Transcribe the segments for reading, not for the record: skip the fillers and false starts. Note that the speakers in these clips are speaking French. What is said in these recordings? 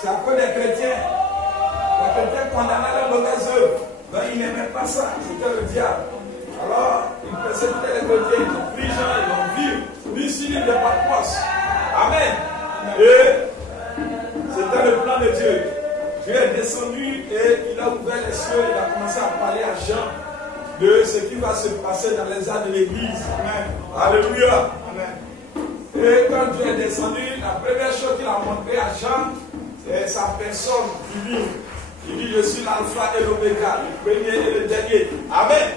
C'est à cause des chrétiens. Les chrétiens condamnaient les mauvaises œuvres. Donc ils n'aimaient pas ça. C'était le diable. Alors, ils persécutaient les chrétiens. Ils ont pris Jean, ils l'ont vu. Lui, s'il de Patmos. Amen. Et c'était le plan de Dieu. Dieu est descendu et il a ouvert les cieux. Il a commencé à parler à Jean de ce qui va se passer dans les âges de l'église. Amen. Alléluia. Amen. Et quand Dieu est descendu, la première chose qu'il a montré à Jean, c'est sa personne divine. Il dit, je suis l'alpha et l'oméga, le premier et le dernier. Amen.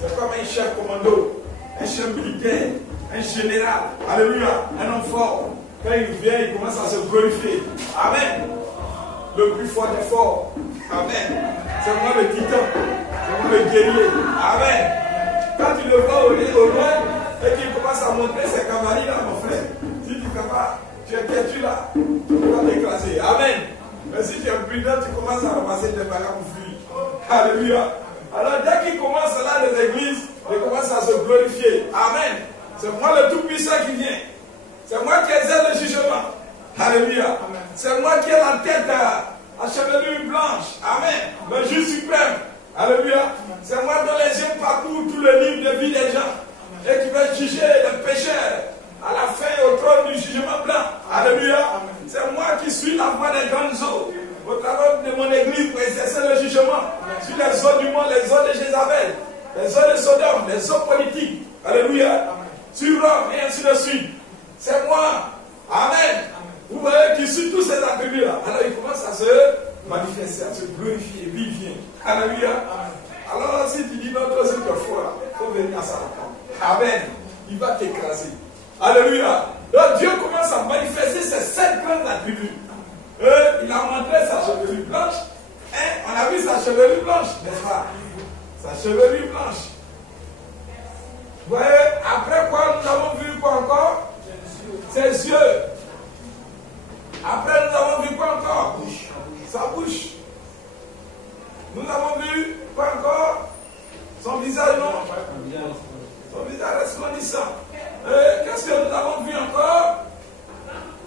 C'est comme un chef commando, un chef militaire, un général. Alléluia. Un homme fort. Quand il vient, il commence à se glorifier. Amen. Le plus fort des forts. Amen. C'est moi le titan. C'est moi le guerrier. Amen. Quand tu le vois au loin et qu'il commence à montrer ses camarades là, mon frère, si tu ne fais pas, tu es têtu là, tu vas t'écraser. Amen. Mais si tu es prudent, tu commences à ramasser tes bagages pour fuir. Alléluia. Alors dès qu'il commence là les églises, il commence à se glorifier. Amen. C'est moi le Tout-Puissant qui vient. C'est moi qui exerce le jugement. Alléluia. C'est moi qui ai la tête à chevelure blanche. Amen. Le juge suprême. Alléluia. C'est moi dont les yeux parcourent tout le livre de vie des gens. Et qui va juger les pécheurs à la fin au trône du jugement blanc. Alléluia. C'est moi qui suis la voix des grandes eaux au travers de mon église pour exercer le jugement sur les eaux du monde, les eaux de Jézabel, les eaux de Sodome, les eaux politiques. Alléluia. Sur Rome et ainsi de suite. C'est moi. Amen. Vous voyez qui suit tous ces attributs-là. Alors il commence à se manifester, à se glorifier, lui vient. Alléluia. Alors si tu dis notre c'est que foi, il faut venir à sa rencontre. Amen. Il va t'écraser. Alléluia. Donc Dieu commence à manifester ces 7 grands attributs. Il a montré sa chevelure blanche. On a vu sa chevelure blanche, n'est-ce pas? Sa chevelure blanche. Vous voyez, après quoi nous avons vu quoi encore? Ses yeux. Après nous avons vu quoi encore? Sa bouche. Nous avons vu quoi encore? Son visage, non? Son visage resplendissant. Qu'est-ce que nous avons vu encore?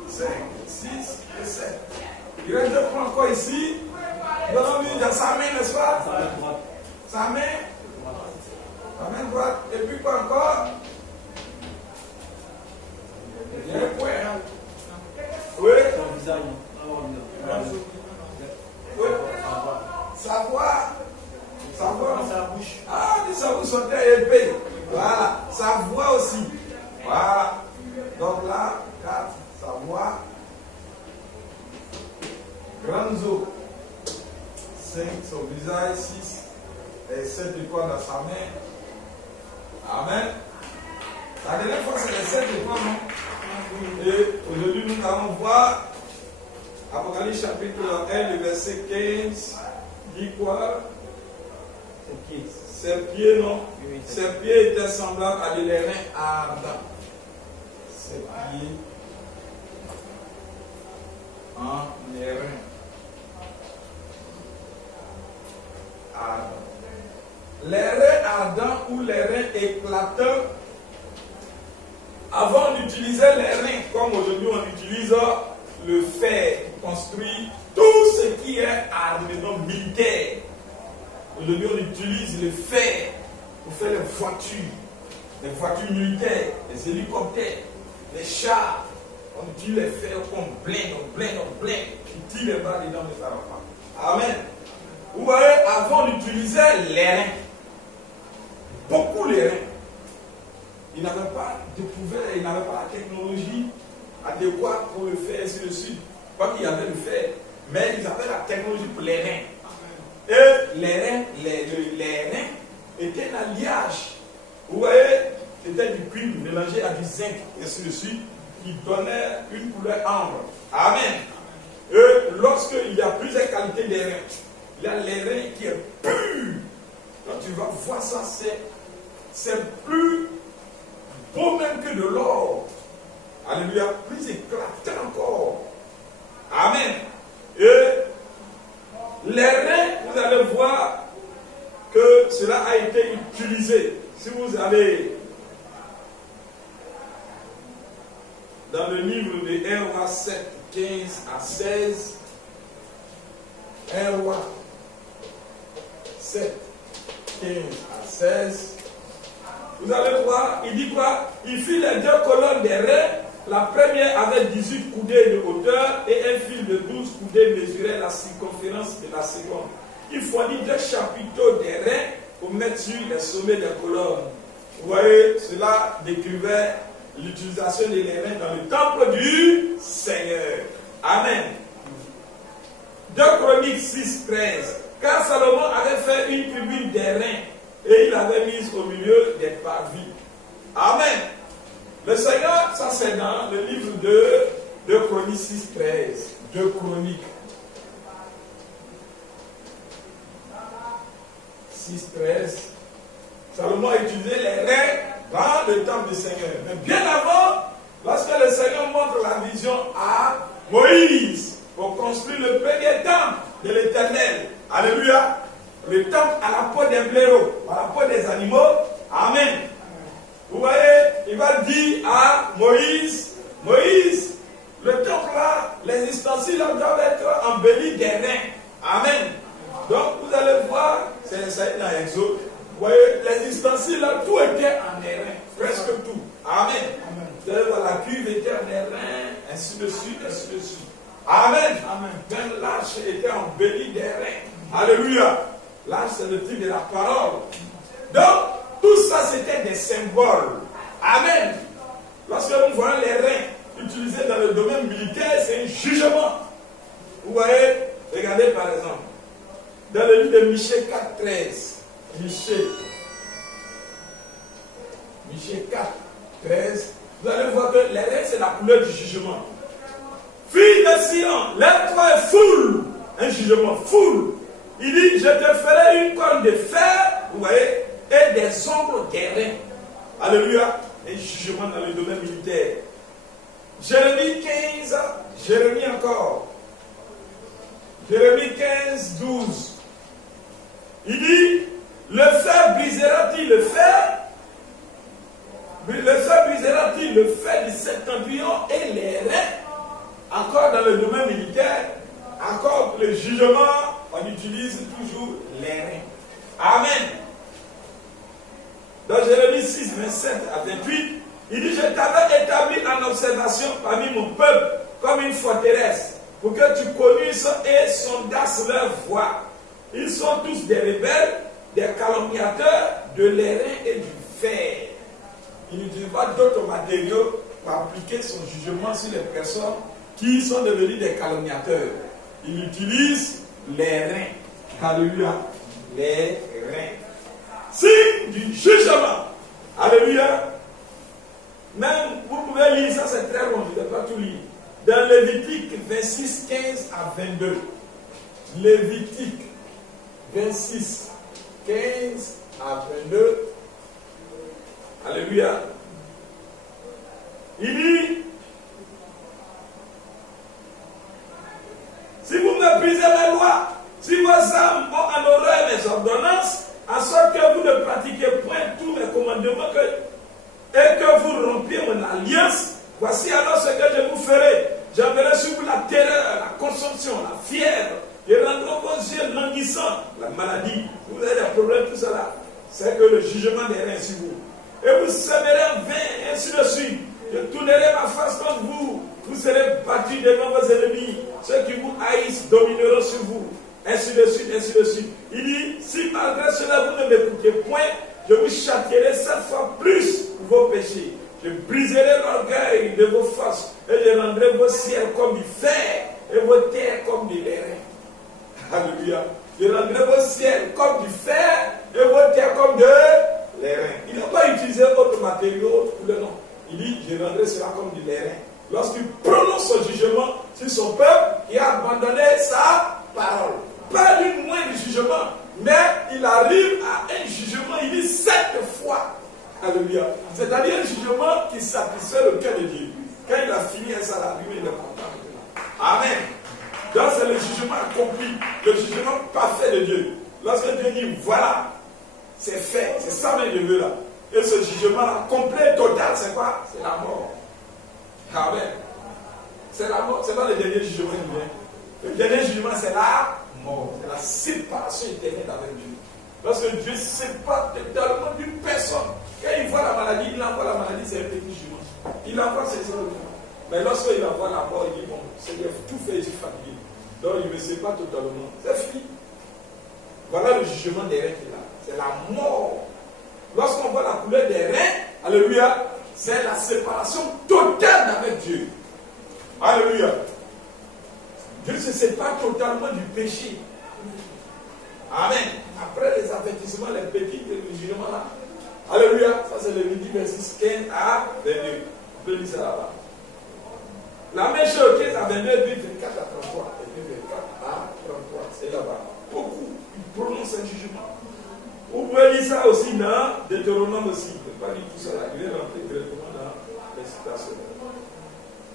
5, 6 et 7. Il reste 2 points encore ici. Nous avons vu dans sa main, n'est-ce pas? Sa main. Sa main droite. Et puis quoi encore? Il y a un point. Oui. Oui. Sa voix. Sa voix. Sa bouche. Ah, sa bouche sont très épais. Voilà. Sa voix aussi. Voilà. Donc là, 4. Sa voix. Grandes eaux. 5. Son visage. 6. Et 7 étoiles dans sa main. Amen. La dernière fois, c'est les 7 étoiles, non? Et aujourd'hui, nous allons voir Apocalypse chapitre 1, le verset 15. Dit quoi? Ses pieds, non? Ses pieds étaient semblables à des reins ardents. Ses pieds en les reins ardents. Les reins ardents ou les reins éclatants. Avant, on utilisait les reins comme aujourd'hui on utilise le fer pour construire tout ce qui est armement militaire. Aujourd'hui, on utilise le fer pour faire les voitures militaires, les hélicoptères, les chars. On utilise les fers qu'on blinde, qui tire les balles dedans de sa. Amen. Vous voyez, avant, on utilisait les reins. Beaucoup les reins. Ils n'avaient pas découvert, ils n'avaient pas la technologie adéquate pour le faire, ainsi de suite. Pas qu'il y avait le fer, mais ils avaient la technologie pour les reins. Et les reins étaient un alliage. Vous voyez, c'était du cuivre mélangé à du zinc, ainsi de suite, qui donnait une couleur ambre. Amen. Et lorsqu'il y a plusieurs qualités des reins, il y a les reins qui est pur. Quand tu vas voir ça, c'est plus beau même que de l'or. Alléluia. Plus éclatant encore. Amen. Et les reins, vous allez voir que cela a été utilisé. Si vous allez dans le livre de Hébreux 7, 15 à 16, 1 roi 7, 15 à 16. Vous allez voir, il dit quoi? Il fit les 2 colonnes des reins. La première avait 18 coudées de hauteur et un fil de 12 coudées mesurait la circonférence de la seconde. Il fournit 2 chapiteaux des reins pour mettre sur les sommets des colonnes. Vous voyez, cela décrivait l'utilisation des reins dans le temple du Seigneur. Amen. 2 Chroniques 6, 13. Car Salomon avait fait une tribune des reins et il l'avait mise au milieu des parvis. Amen. Le Seigneur, ça c'est dans le livre de Chroniques 6, 13. 2 Chroniques 6, 13. Salomon a utilisé les reins dans le temple du Seigneur. Mais bien avant, lorsque le Seigneur montre la vision à Moïse pour construire le premier temple de l'Éternel. Alléluia. Le temple à la peau des blaireaux, à la peau des animaux. Amen. Vous voyez, il va dire à Moïse, Moïse, le temple là, les ustensiles doivent être embellis des reins. Amen. Donc vous allez voir, c'est ça dans Exode. Vous voyez, les ustensiles là, tout était en airain, presque tout. Amen. Vous allez voir, la cuve était en airain, ainsi de suite, ainsi de suite. Amen. Amen. Même l'arche était embellie des reins. Alléluia. L'arche, c'est le titre de la parole. Donc, tout ça, c'était des symboles. Amen. Lorsque nous voyons les reins utilisés dans le domaine militaire, c'est un jugement. Vous voyez, regardez par exemple, dans le livre de Michée 4, 13. Michée 4, 13. Vous allez voir que les reins, c'est la couleur du jugement. Fille de Sion, lève-toi et foule. Un jugement, foule. Il dit, je te ferai une corne de fer, vous voyez, et des ongles d'airain. Alléluia. Un jugement dans le domaine militaire. Jérémie 15, Jérémie encore. Jérémie 15, 12. Il dit, le fer brisera-t-il le fer? Le fer brisera-t-il le fer du septentrion et les reins? Encore dans le domaine militaire, encore le jugement, on utilise toujours les reins. Amen. Dans Jérémie 6, 27 à 28, il dit, je t'avais établi en observation parmi mon peuple comme une forteresse, pour que tu connaisses et sondasses leur voie. Ils sont tous des rebelles, des calomniateurs, de l'airain et du fer. Il n'utilise pas d'autres matériaux pour appliquer son jugement sur les personnes qui sont devenus des calomniateurs. Il utilise les reins. Alléluia. Les reins. Signe du jugement. Alléluia. Même, vous pouvez lire, ça c'est très long, je ne vais pas tout lire. Dans Lévitique 26, 15 à 22. Lévitique 26, 15 à 22. Alléluia. Il dit, si vous méprisez mes lois, si vos âmes ont en horreur mes ordonnances, en sorte que vous ne pratiquez point tous mes commandements et que vous rompiez mon alliance, voici alors ce que je vous ferai. J'enverrai sur vous la terreur, la consomption, la fièvre. Je rendrai vos yeux languissants, la maladie. Vous avez des problèmes, tout cela. C'est que le jugement des reins sur vous. Et vous sèmerez en vain, ainsi de suite. Je tournerai ma face contre vous. Vous serez battus devant vos ennemis. Ceux qui vous haïssent domineront sur vous. Ainsi de suite, ainsi de suite. Il dit, si malgré cela vous ne m'écoutez point, je vous châtierai 7 fois plus pour vos péchés. Je briserai l'orgueil de vos forces et je rendrai vos ciels comme du fer et vos terres comme de l'airain. Alléluia. Je rendrai vos ciels comme du fer et vos terres comme de l'airain. Il n'a pas utilisé autre matériau, autre couleur, non. Il dit, je rendrai cela comme de l'airain. Lorsqu'il prononce son jugement sur son peuple qui a abandonné sa parole. Pas d'une moindre jugement, mais il arrive à un jugement, il dit 7 fois. Alléluia. C'est-à-dire un jugement qui satisfait le cœur de Dieu. Quand il a fini ça, là, lui, il est content. Amen. Donc c'est le jugement accompli, le jugement parfait de Dieu. Lorsque Dieu dit, voilà, c'est fait, c'est ça mais je veux là. Et ce jugement-là, complet, total, c'est quoi? C'est la mort. Amen. C'est la mort, c'est pas le dernier jugement qui vient. Le dernier jugement, c'est la mort. C'est la séparation éternelle avec Dieu. Lorsque Dieu sépare totalement d'une personne, quand il voit la maladie, il envoie la maladie, c'est un petit jugement. Il envoie ses œuvres. Mais lorsqu'il envoie la mort, il dit bon, Seigneur, tout fait, je suis fatigué. Donc il ne me sépare totalement. C'est fini. Voilà le jugement des reins qui est là. C'est la mort. Lorsqu'on voit la couleur des reins, alléluia, c'est la séparation totale avec Dieu. Alléluia. Dieu se sépare totalement du péché. Amen. Après les avertissements, les petits jugements là. Alléluia. Ça c'est le midi, verset 15 à 22. On peut lire ça là-bas. La même chose, 15 à 22, puis 24 à 33. Et puis 24 à 33. C'est là-bas. Beaucoup. Ils prononcent un jugement. Vous pouvez lire ça aussi dans Deutéronome aussi. Je ne peux pas lire tout ça là. Je vais rentrer directement dans les citations.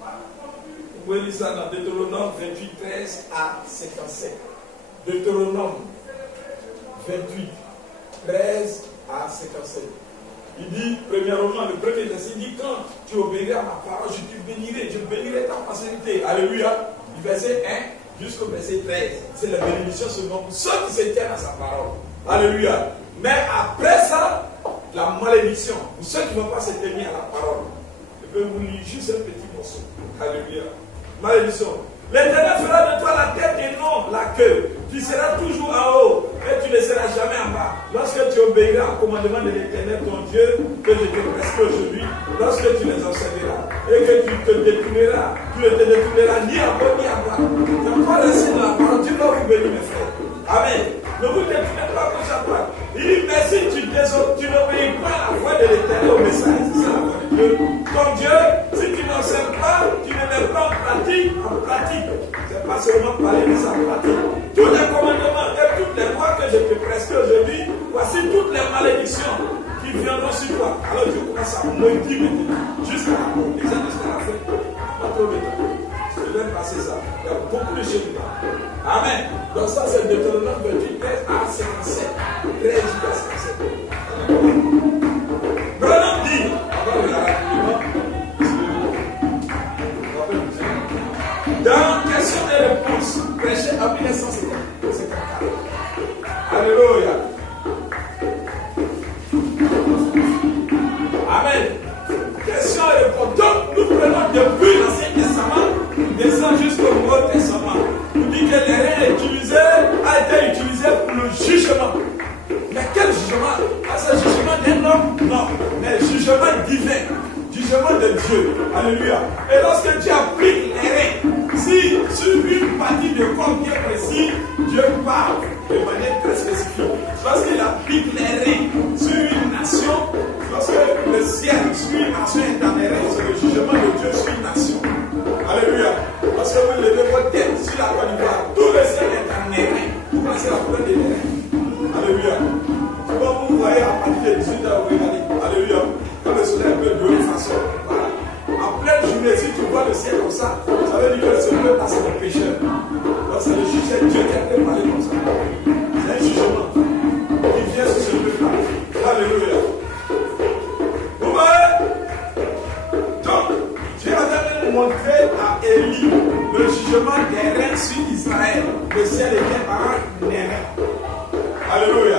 Vous pouvez lire ça dans Deutéronome 28, 13 à 57. Deutéronome 28, 13 à 57. Il dit, premièrement, le premier verset, il dit, quand tu obéiras à ma parole, je te bénirai, je bénirai ta postérité. Alléluia. Du verset 1 jusqu'au verset 13. C'est la bénédiction seulement pour ceux qui se tiennent à sa parole. Alléluia. Mais après ça, la malédiction, pour ceux qui ne vont pas se tenir à la parole. Je vais vous lire juste un petit morceau. Alléluia. Malédiction. L'Éternel fera de toi la tête et non la queue. Tu seras toujours en haut, mais tu ne seras jamais en bas. Lorsque tu obéiras au commandement de l'Éternel, ton Dieu, que je te prescris aujourd'hui, lorsque tu les observeras et que tu te détourneras, tu ne te détourneras ni à gauche ni à droite. C'est pas rester dans la parole. Dieu va vous bénir, mes frères. Amen. Ne vous détournez pas gauche à droite. Il dit, mais si tu n'obéis pas à la voix de l'Éternel au message, c'est ça la voix de Dieu. Ton Dieu, si tu n'observes pas, tu ne mets pas en pratique. C'est pas seulement parler de sa pratique. Tous les commandements et toutes les lois que je te prescris aujourd'hui, voici toutes les malédictions qui viendront sur toi. Alors je commence à maudire maintenant, jusqu'à la mort. Les gens jusqu'à la fin. Pas trop de temps. Je vais passer ça. Il y a beaucoup de choses dedans. Amen. Donc ça c'est Deutéronome 28, 13 à 57. 13 jusqu'à 57. Branham dit, avant de la rapidement, dans question et réponse, prêché en 1954. Alléluia. Amen. Question et réponse. Donc, nous prenons depuis l'Ancien Testament, nous descendons jusqu'au Nouveau Testament. Nous dit que les reins a été utilisé pour le jugement. Mais quel jugement? Est-ce le jugement d'un homme? Non. Mais le jugement divin. Jugement de Dieu. Alléluia. Et lorsque Dieu applique les reins, si sur une partie de corps bien précis, Dieu parle de manière très spécifique. Lorsqu'il applique les reins sur une nation, lorsque le ciel sur une nation est en reins, c'est le jugement de Dieu sur une nation. Alléluia. Lorsque vous levez votre tête sur la Côte d'Ivoire, tout le ciel est en reins. Vous pensez la couleur des reins. Alléluia. Souvent vous voyez à partir de 18 h, vous regardez. Alléluia. Quand le soleil peut de toute façon. Voilà. En pleine journée, si tu vois le ciel comme ça, ça veut dire que ce peuple-là, c'est le pécheur. Donc c'est le juge, c'est Dieu qui a préparé comme ça. C'est un jugement qui vient sur ce peuple-là. Alléluia. Vous voyez? Donc, Dieu avait montré à Élie le jugement des reins sur Israël. Le ciel était en reins. Alléluia.